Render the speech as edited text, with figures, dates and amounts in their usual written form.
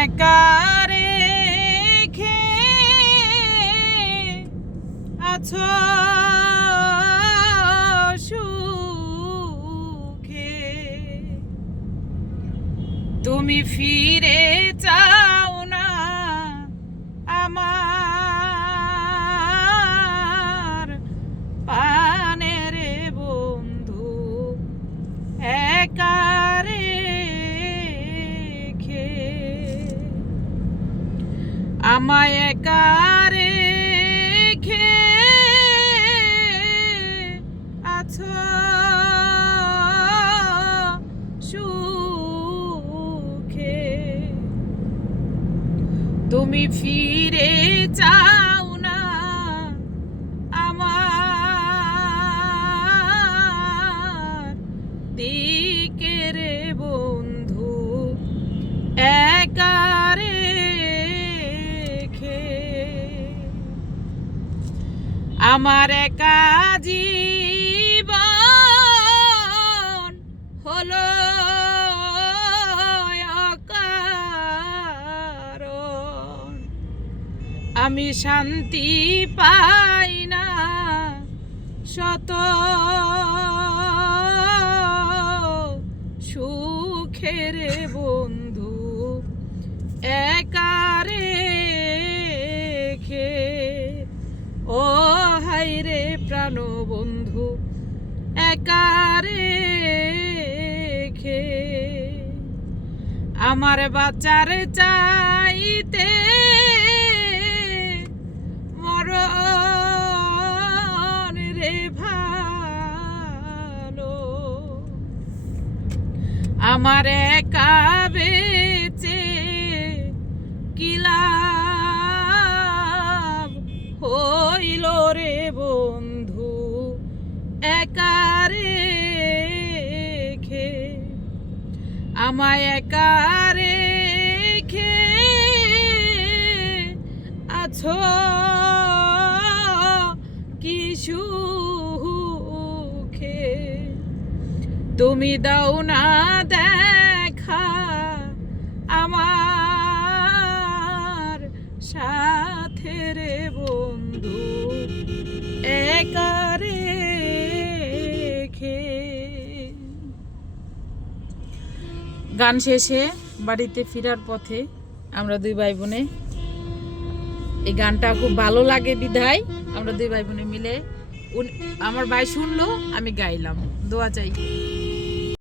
একা রেখে আছো সুখে, তুমি ফিরে চাও না আমার পানের বন্ধু, একা রেখে আমায় একা রেখে আছো সুখে, তুমি ফিরে চাও না আমার দিকে রে বন্ধু, একা রেখে। আমার একা জীবন হলো অকারণ, আমি শান্তি পাই না শত সুখের বন্ধু, একা রেখে। ও হাই রে প্রাণ বন্ধু, একা রেখে আমার বাঁচার চাইতে মরণ রে ভালো, আমার একা বেঁচে কি লাভ হইল রে বন্ধু, একা রেখে আমায় একা রেখে আছো কি সুখে, তুমি দাও না দেখা আমার সাথে রে বন্ধু, একা রেখে। গান শেষে বাড়িতে ফেরার পথে আমরা দুই ভাই বোনে, এই গানটা খুব ভালো লাগে বিধায় আমরা দুই ভাই বোনে মিলে, আমার ভাই শুনলো আমি গাইলাম। দোয়া চাই।